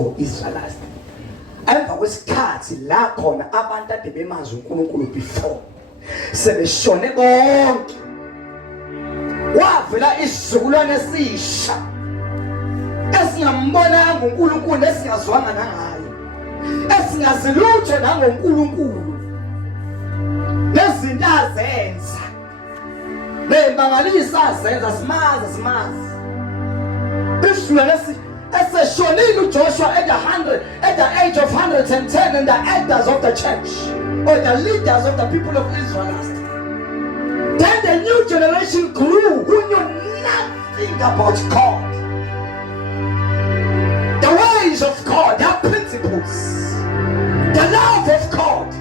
for Israelites. Emva kwesikhathi la khona abantu ade bemazi uNkulunkulu before sebeshone bonke, wavela isizukulwane esisha esingambonanga uNkulunkulu, esingazwanga nangaye, esingazilutho nangoNkulunkulu, nezinto azenza nemangaliso azenza simazi isizukulwane eseshonile uJoshua at the age of 110, and the elders of the church or the leaders of the people of Israel. Then the new generation grew who knew nothing about God, the ways of God, their principles, the love of God,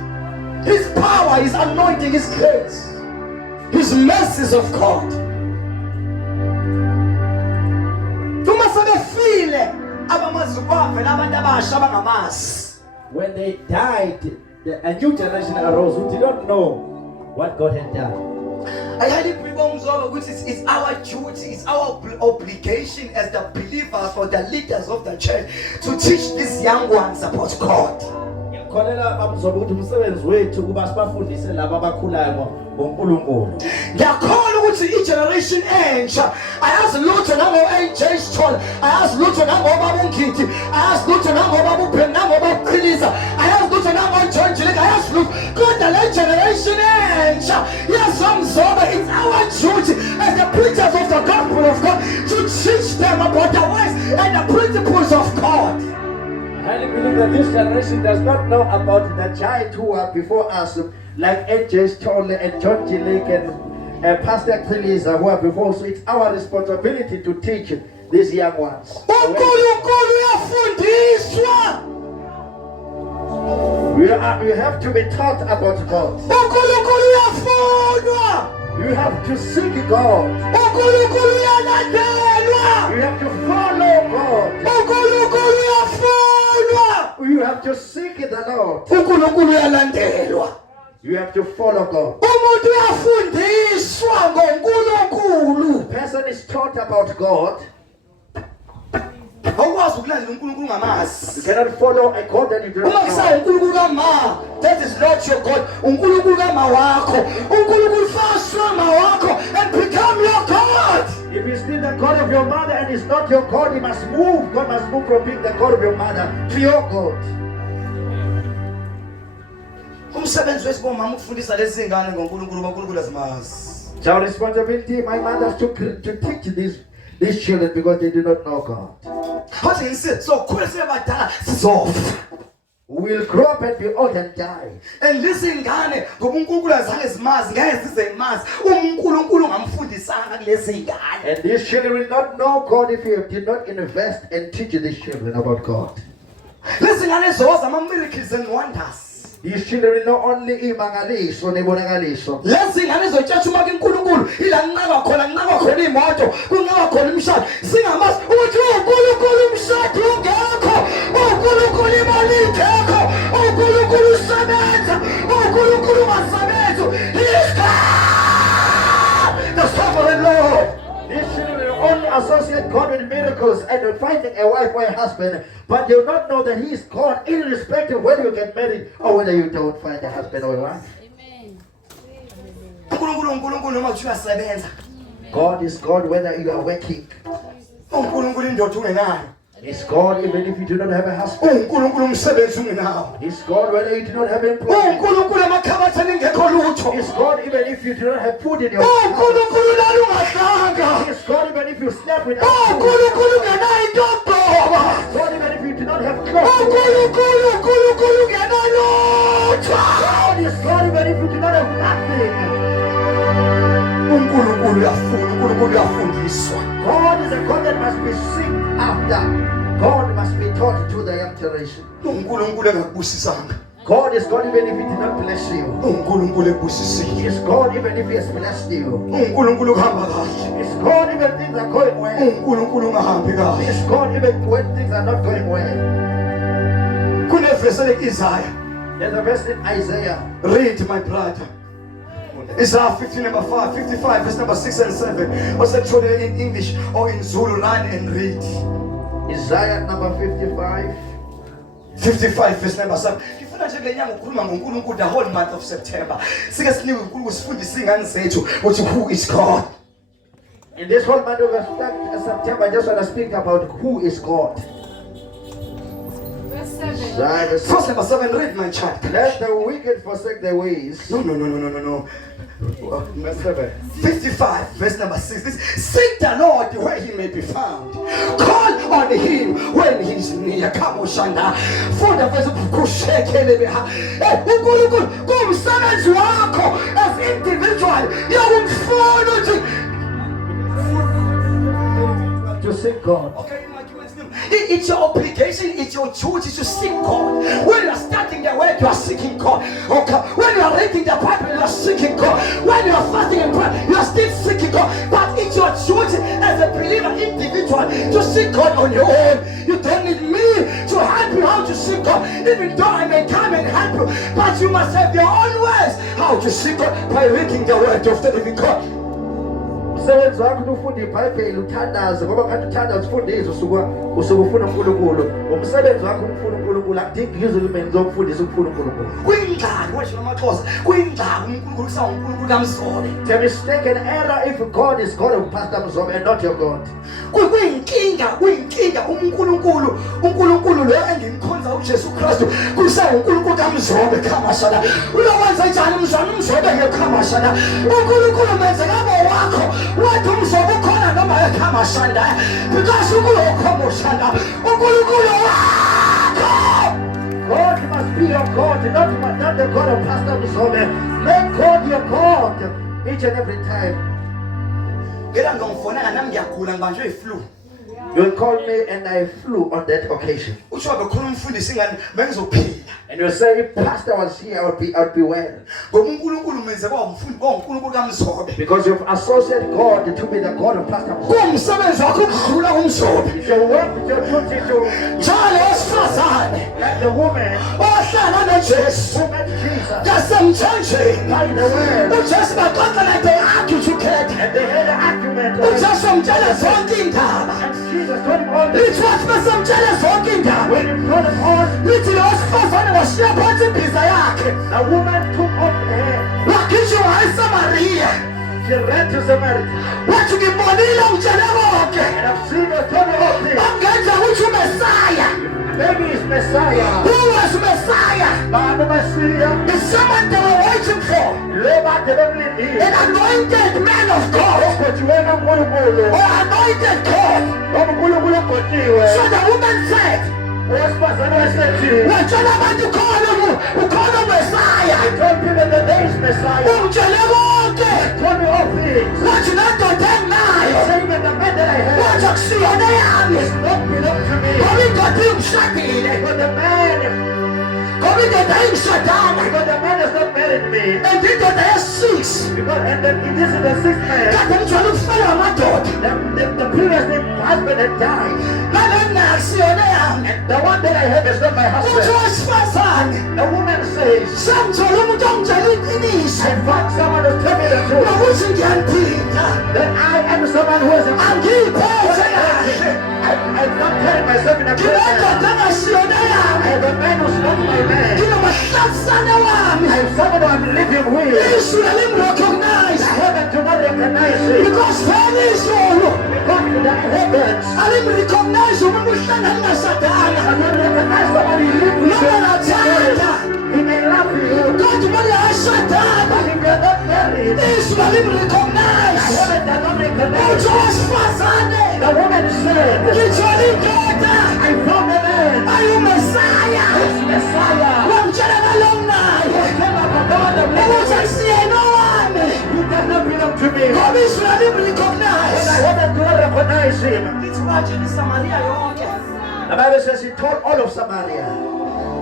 His power, His anointing, His grace, His mercies of God. When they died, a new generation arose who did not know what God had done. I highly believe it's our duty, it's our obligation as the believers or the leaders of the church to teach these young ones about God. Ngiyakholwa ukuthi i-generation entsha ayazi lutho nango-AJ Stone, ayazi lutho nangobaba uNgithi, ayazi lutho nangobaba uBhen, nangobaba uQhiliza, ayazi lutho nangoJohn Jilika, ayazi lutho. Kodwa le generation entsha Mzobe, it's our duty as the preachers of the gospel of God to teach them about the ways and the principles of God. I believe that this generation does not know about the giants who are before us, like AJ Stone and John G. Lake and Pastor Khiliza who are before us. So it's our responsibility to teach these young ones. You have to be taught about God. You have to seek God. You have to follow God. You have to seek the Lord. You have to follow God. The person is taught about God. You cannot follow a God that you do not know. That is not your God. And become your God. If he's still the God of your mother and is not your God, he must move. God must move from being the God of your mother to your God. It's our responsibility, my mother, to teach these children because they do not know God. We will grow up and be old and die. And listen, and these children will not know God if you did not invest and teach these children about God. Listen, miracles and wonders. These children will know only imangaliso nebonakaliso. Listen, the sovereign Lord. These children will only associate God with miracles and with finding a wife or a husband, but they will not know that He is God, irrespective of whether you get married or whether you don't find a husband or a wife. Amen. God is God whether you are working. Is God even if you do not have a husband. Is God whether you do not have employment. Is God even if you do not have food in your house. Is God even if you slept without food. Is God even if you do not have clothes. God is God even if you do not have nothing. God is a God that must be sought after. God must be taught to the young generation. God is God even if He did not bless you. He is God even if He has blessed you. He is God even things are going well. He is God even when things are not going well. There's a verse in Isaiah. Read, my brother. Isaiah 50 number 5, 55 verse number 6 and 7. What's actually in English or in Zulu? Run and read. Isaiah number 55. 55 verse number 7. Ngifuna nje ngenyanga ukukhuluma ngoNkulunkulu the whole month of September. Sike siniwe uNkulunkulu sifundise ingane zethu ukuthi who is God. In this whole month of September, I just want to speak about who is God. Verse 7. Verse number 7, read my child. Let the wicked forsake their ways. No. Verse 7. 55 verse number 6. This, seek the Lord where he may be found. Call on him when he is near. Come on, Shanda. For the verse of Kushekelebeha. uNkulunkulu kumsebenzi wakho as individual. Yawumfuna To seek God. okay, it's your obligation, it's your duty to seek God. When you are starting the work, you are seeking God. Okay. When you are reading the Bible, you are seeking God. When you are fasting and praying, you are still seeking God. But it's your duty as a believer individual to seek God on your own. You don't need me to help you how to seek God, even though I may come and help you. But you must have your own ways how to seek God by reading the word of the living God. Umsebenzi wakho ufunda iBhayibheli uthandaze ngoba kanti uthandaze ufundise usukufuna uNkulunkulu. Umsebenzi wakho ufuna uNkulunkulu akudingi izwi limi ngizokufundisa ukufuna uNkulunkulu. Kuyingxaki washo amaXhosa, kuyingxaki uNkulunkulu kusa uNkulunkulu kaMzobe. It's a mistaken error if God is God of Pastor Mzobe and not your God. Kuyinkinga uNkulunkulu lo engimkhonza uJesu Kristu kusa uNkulunkulu kaMzobe khamashana. Uyawenza njani Mzobe ngekhamashana? uNkulunkulu menze ngabo wakho wathi uMzobe ukhona noma ekhamashana because uNkulunkulu wakho. God must be your God, not the God of Pastor Mzobe. Make God your God each and every time. Ngela ngomfonela nami ngiyagula ngibanjwe iflu. You will call me and I flew on that occasion. Usho bekhona umfundisi ngani bengizophila. And you say if Pastor was here, I would be well. Ngoba uNkulunkulu menze kwamfundi uNkulunkulu kaMzobe. Because you've associated God to be the God of Pastor Mzobe. Kumsebenzi wakho ukudlula uMzobe. It's your work, it's your duty to Njalo wesifazane let the woman ohlala noJesu who met Jesus yasemthanjeni by the word. uJesu baxoxela de argue together. And they had an argument. uJesu umtshela zonke indaba. And Jesus told him all this. Lithi wathi besemtshela zonke indaba. When he told him all, Lithi lo wesifazane washiya phansi imbiza yakhe the woman took off her hair. wagijima eSamariya. She ran to Samaria. Wathi ngibonile umtshele konke. And I've seen the total of this. Angenza ukuthi uMesaya. Baby is Messiah. Who was Messiah? Baba Messiah. Is someone they were waiting for. Leba tebemlindi. An anointed man of God. Kochiwena Nkulunkulu. Or anointed God. Nkulunkulu kochiwe. So the woman said, Owesifazane wasethi. watshela abantu ukhona Messiah. I told people that there is Messiah. Umtshele konke. Told me all things. Wathi nendoda enginayo. Saying that the man that I have Wathi akusiyona yami. does not belong to me. Ngoba indoda ingishadile. But the man, Ngoba indoda ingishadanga. because the man has not married me. And indoda yes6. Because and then this is the sixth man. Kade ngijwayele ukufela amadoda. The previous husband had died. Nale enginayo akusiyona yami. The one that I have is not my Uthi husband. wesifazane. The woman says, Samthola umuntu ongitshela iqiniso. I found someone to tell me the truth. Nokuthi ngiyaniphika. That I am someone who is a Angiyiphethe kahle. I'm not telling myself in a good Nginendoda manner. engasiyona I yami. have a man who's not my man. Nginomahlatsana wami. I have someone who I'm living with. Izulu alimrecognize. Heaven do not recognize it. Because vele izulu Because the heavens alimrecognize umuntu uhlala engashadanga. do not recognize someone you live with. Noma nathanda. He may love you. Kodwa umuntu akashadanga. But if you're not married, Izulu alimrecognize. heaven does not recognize Uthi you. wesifazane. The woman said, Ngithola indoda. I found a man. Ayumesaya. It's Messiah. Wamtshela ngalo naye. Came up above the Ukuthi man. akusiyena wami. He does not belong to me. Ngoba izulu And alimrecognize. I wanted to recognize him. Lithi watshela iSamariya yonke. The Bible says he told all of Samaria.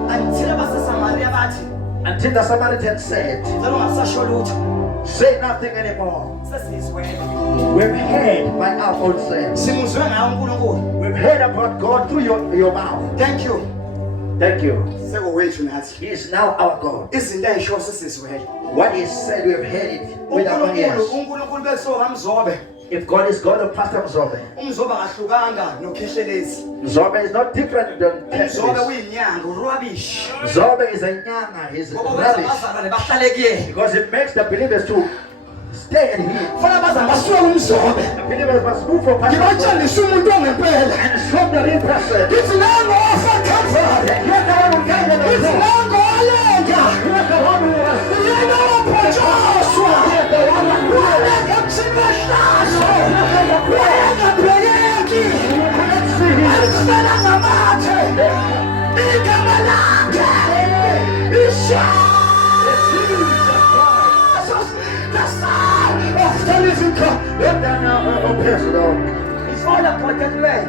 Until abaseSamariya bathi, Until the Samaritans said, "Vele ungasasho lutho. say nothing anymore. Sesizwele. We've heard by our own selves. Simuzwe ngawo uNkulunkulu." We've heard about God through your mouth. Thank you. Thank you. Sekowethu nathi. He is now our God. Izinto eyisho sesizwele. What is said, we have heard it with our ears. uNkulunkulu beso kaMzobe. If God is God of Pastor Mzobe, umzoba akahlukanga noKheshelezi. Mzobe is not different than Umzobe Texas. uyinyanga rubbish. Mzobe is a nyanga, he's rubbish. Because it makes the believers to stay in him. Fana bazama basuka umzobe. The believers must move from Pastor Mzobe Ngibatshengisa umuntu ongempela. and show the real person. It's nango ofa Calvary. You're the one who gave them the It's cross. nango olenga. You're the one who was Yena ophotshoswa. Walenga msimehlazo. Walenga bheki. Alisela ngamathe. Igama lakhe. Isha. The Son of the living God. It's all about that man.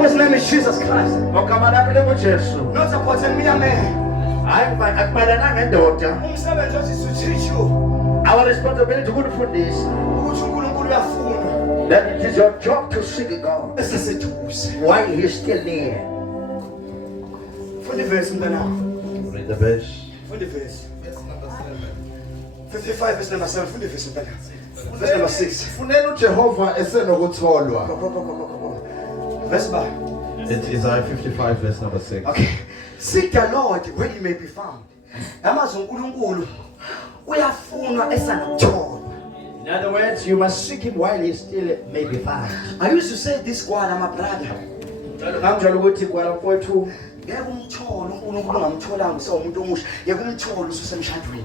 His name is Jesus Christ. Not about a mere man. Umsebenzi othi to teach you Our responsibility to ukufundiswa ukuthi uNkulunkulu uyafuna. that it is your job to seek God Esiseduze. while He is still near. Funda verse mntana. Read the verse. Funda verse. 55 verse number 7. Funda verse mntana. Verse number 6. Funela uJehova esenokutholwa. Verse bar. It's Isaiah 55 verse number 6. Okay. Seek the Lord when he may be found. Amazwi uNkulunkulu uyafunwa esanokutholwa. In other words, you must seek Him while He still may be found. I used to say this kwana my brother. Kanjalo ukuthi kwalafowethu Ngeke umthole uNkulunkulu ongamtholanga usawumuntu omusha. Ngeke umthole ususemshadweni.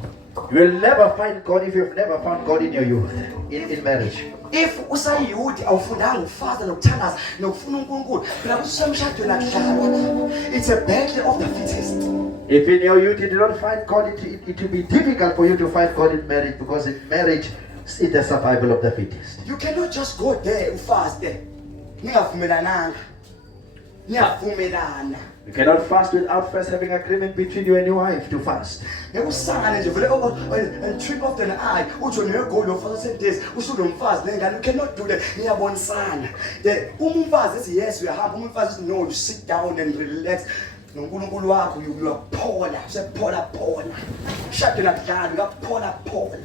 you will never find God if you've never found God in your youth, in marriage. If usayiyuthi awufundanga ukufaza nokuthandaza nokufuna uNkulunkulu, phela ususemshadweni akudlalwa. It's a battle of the fittest. If in your youth you do not find God, it will be difficult for you to find God in marriage, because in marriage it's the survival of the fittest. You cannot just go there ufaste. Ningavumelananga. Niyavumelana. You cannot fast without first having agreement between you and your wife to fast. Ngekusangane nje vele and trip of the eye. Uthi unegoli yofasa 10 days. Usunomfazi nengane. You cannot do that. Niyabonisana. The umfazi ithi yes uyahamba, umfazi ithi no, you sit down and relax. NoNkulunkulu wakho uyaphola, usephola. Shade nakudlala, uyaphola.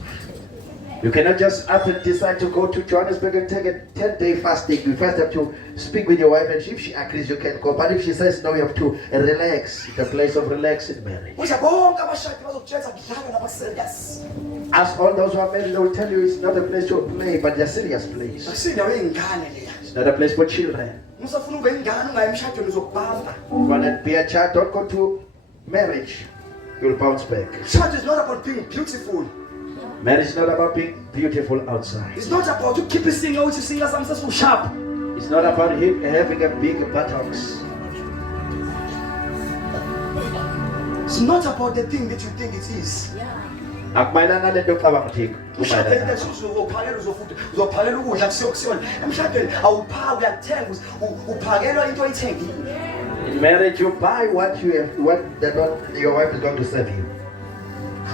You cannot just up and decide to go to Johannesburg and take a 10-day fasting. You first have to speak with your wife, and if she agrees, you can go. But if she says no, you have to relax. It's a place of relaxing marriage. Usha bonke abashadi bazokutshela kudlala nabaserious. As all those who are married, they will tell you it's not a place to play, but a serious place. Akusindawo yengane leya. It's not a place for children. Musafuna ube ingane ungayi emshadweni uzokubamba. You want to be a child, don't go to marriage. You'll bounce back. Church is not about being beautiful. Marriage is not about being beautiful outside. It's not about you keep singing out, you sing something so sharp. It's not about having a big buttocks. It's not about the thing that you think it is. Akumayelana lento ocabanga ukuthi Ushadweni uzophakela uzophakelela ukudla kusiyokuyona. Emshadweni awuphaki uyathenga uphakelwa into oyithengile. in marriage you buy what your wife is going to serve you.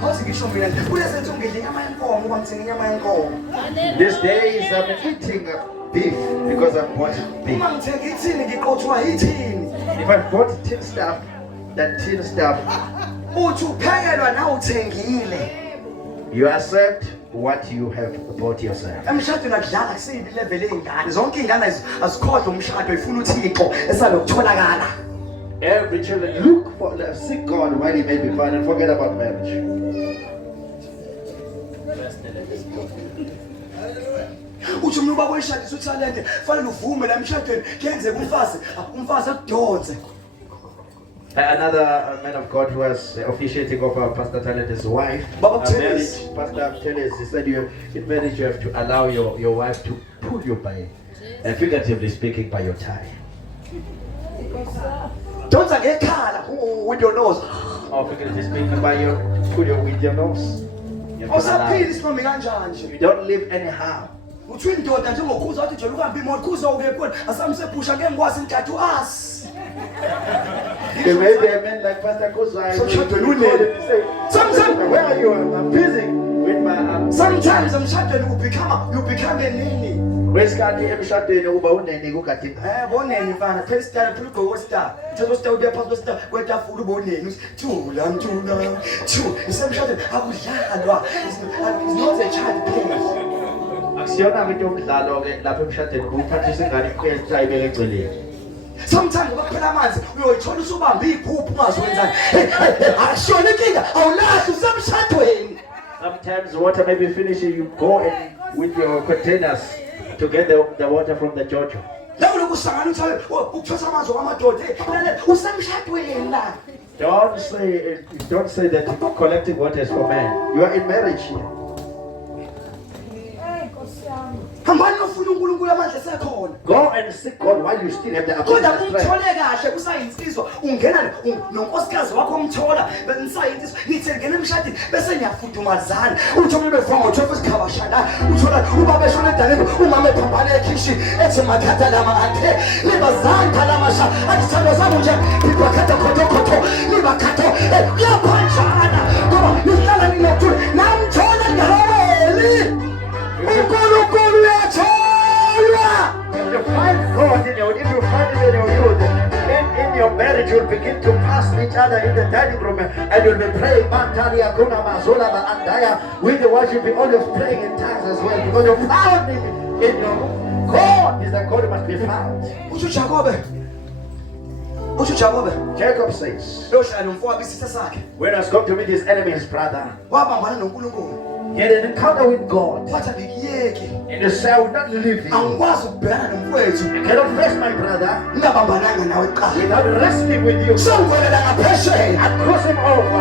Awuthi ngisho mina kulesenzo ngidla inyama yenkomo ngoba ngithenga inyama yenkomo. These days I'm eating beef because I'm wanting beef. Uma ngithenga ithini ngiqothwa yithini. If I bought tin stuff, that tin stuff, Uthi uphakelwa na uthengile. you accept what you have bought yourself. Emshadweni akudlala kusibi level eyingane. Zonke ingane azikhohlwa umshado ifuna uThixo esalokutholakala. Every children seek God while He may be found and forget about marriage. Uthi umuntu bakweshadisa utalente fanele uvume la emshadweni kuyenzeka umfazi akudonse. Another man of God who was officiating over Pastor Talente's wife. Marriage, Pastor Teles, he said in marriage you have to allow your wife to pull you by, and figuratively speaking, by your tie. Don't get caught with your nose. Or figuratively speaking, pull you with your nose. You have to allow. You don't live anyhow. Uthi indoda njengokhuza wathi jela ukuhamba imoto khuza ukepona asamsephusha ngeke ngikwazi ntathu us. There may be a man like Pastor Kozai. So shut the you window. call him and say, where are you? I'm busy with my Sometimes emshadweni you become a nini. Wesikhathi emshadweni uba unene kugadi. Boneni mfana, phela star phela ugqoka star. Uthatha star ubuya phansi kwestar kwetafula uboneni uthi thula mthula. Isemshadweni akudlalwa. It's not a child play. Akusiyona into yomdlalo ke lapha emshadweni ukuphathisa ingane uyayibeka eceleni. Sometimes ukuphela amanzi uyoyithola usubamba iphuphu ungazwenzani. Ashona inkinga awulahle usemshadweni. Sometimes water may be finishing, you go and with your containers to get the water from the Jojo. Lawulo kusangana uthole ukuthosa amanzi kwamadoda. Usemshadweni la. Don't say that collecting water is for men. You are in marriage here. Hambani nofuna uNkulunkulu amandla esekhona. Go and seek God while you still have the ability Kodwa to pray. umthole kahle kusayinsizwa ungena nonkosikazi wakho umthola benisayinsizwa nithi ngena emshadini bese niyafudumazana uthole befanga uthola isikhabashana uthola ubaba eshona edaleni umama ephambana ekhishi ethi mathatha lama ante libazanga lamasha athanda zabo nje ibakhatha khotho libakhatha yaphanjana ngoba nihlala ninothula namthola ndaweli uNkulunkulu uyathola. If you find God if you find it in your youth, in your marriage you'll begin to pass each other in the dining room and you'll be praying Mantalia Kuna Mazola Andaya with the worshiping, always praying in tongues as well because you found it in your room. God is the God who must be found. Jacob says, when I was going to meet his enemy, his brother, he had an encounter with God. And he said, I will not leave you. I cannot rest my brother without wrestling with you. I cross him over.